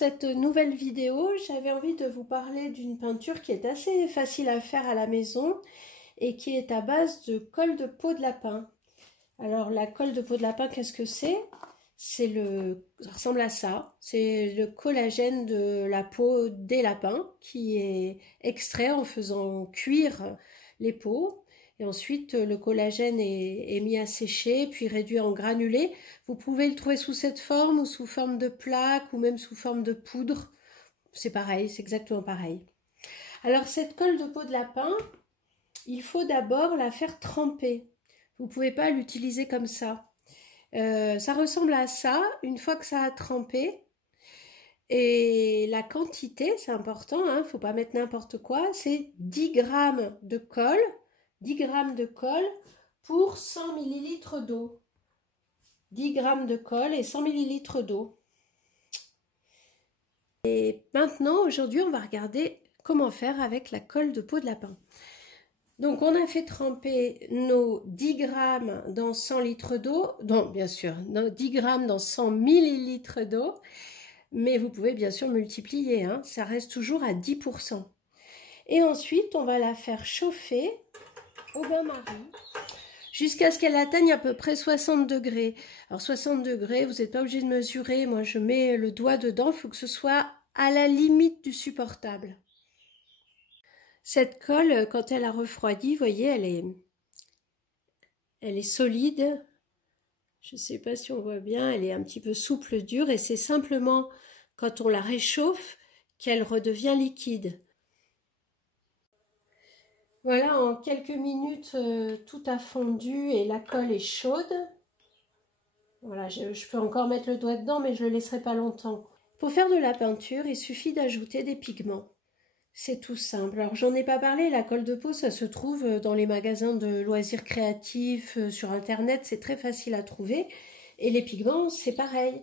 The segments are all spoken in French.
cette nouvelle vidéo, j'avais envie de vous parler d'une peinture qui est assez facile à faire à la maison et qui est à base de colle de peau de lapin. Alors la colle de peau de lapin, qu'est-ce que c'est? Ça ressemble à ça, c'est le collagène de la peau des lapins qui est extrait en faisant cuire les peaux. Et ensuite, le collagène est mis à sécher, puis réduit en granulés. Vous pouvez le trouver sous cette forme ou sous forme de plaque ou même sous forme de poudre. C'est pareil, c'est exactement pareil. Alors cette colle de peau de lapin, il faut d'abord la faire tremper. Vous ne pouvez pas l'utiliser comme ça. Ça ressemble à ça, une fois que ça a trempé. Et la quantité, c'est important, il ne faut pas mettre n'importe quoi, c'est 10 grammes de colle. 10 grammes de colle pour 100 ml d'eau. 10 grammes de colle et 100 ml d'eau. Et maintenant, aujourd'hui, on va regarder comment faire avec la colle de peau de lapin. Donc, on a fait tremper nos 10 grammes dans 100 litres d'eau. Donc, bien sûr, 10 grammes dans 100 ml d'eau. Mais vous pouvez bien sûr multiplier, ça reste toujours à 10%. Et ensuite, on va la faire chauffer au bain-marie jusqu'à ce qu'elle atteigne à peu près 60 degrés. Alors 60 degrés, vous n'êtes pas obligé de mesurer. Moi, je mets le doigt dedans. Il faut que ce soit à la limite du supportable. Cette colle, quand elle a refroidi, vous voyez, elle est solide. Je ne sais pas si on voit bien. Elle est un petit peu souple, dure. Et c'est simplement quand on la réchauffe qu'elle redevient liquide. Voilà, en quelques minutes, tout a fondu et la colle est chaude. Voilà, je peux encore mettre le doigt dedans, mais je ne le laisserai pas longtemps. Pour faire de la peinture, il suffit d'ajouter des pigments. C'est tout simple. Alors, j'en ai pas parlé, la colle de peau, ça se trouve dans les magasins de loisirs créatifs, sur Internet, c'est très facile à trouver. Et les pigments, c'est pareil.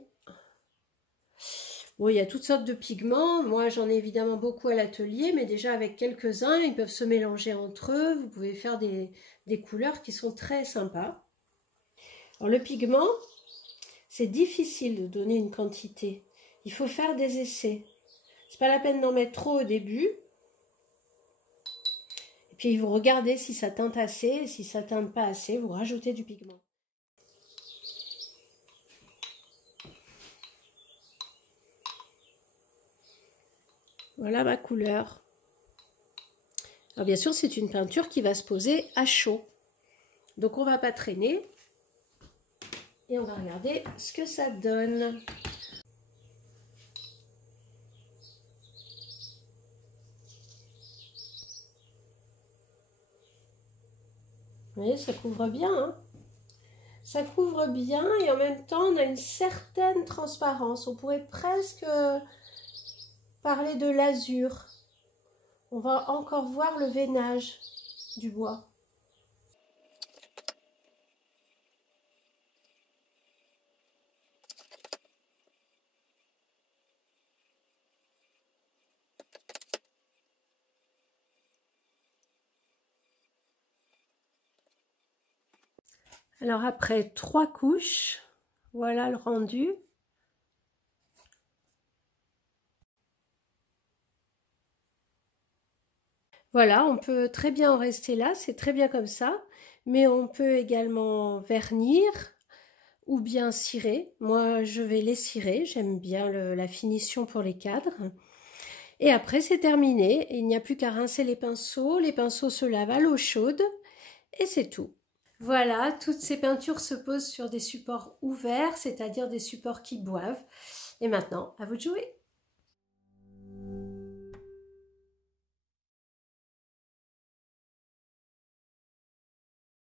Bon, il y a toutes sortes de pigments. Moi, j'en ai évidemment beaucoup à l'atelier, mais déjà avec quelques-uns, ils peuvent se mélanger entre eux. Vous pouvez faire des couleurs qui sont très sympas. Alors, le pigment, c'est difficile de donner une quantité. Il faut faire des essais. C'est pas la peine d'en mettre trop au début. Et puis, vous regardez si ça teinte assez. Et si ça teinte pas assez, vous rajoutez du pigment. Voilà ma couleur. Alors bien sûr, c'est une peinture qui va se poser à chaud. Donc on ne va pas traîner. Et on va regarder ce que ça donne. Vous voyez, ça couvre bien. Ça couvre bien et en même temps, on a une certaine transparence. On pourrait presque parler de l'azur. On va encore voir le veinage du bois. Alors après 3 couches, voilà le rendu. Voilà, on peut très bien en rester là, c'est très bien comme ça, mais on peut également vernir ou bien cirer. Moi, je vais les cirer, j'aime bien la finition pour les cadres. Et après, c'est terminé, il n'y a plus qu'à rincer les pinceaux se lavent à l'eau chaude et c'est tout. Voilà, toutes ces peintures se posent sur des supports ouverts, c'est-à-dire des supports qui boivent. Et maintenant, à vous de jouer!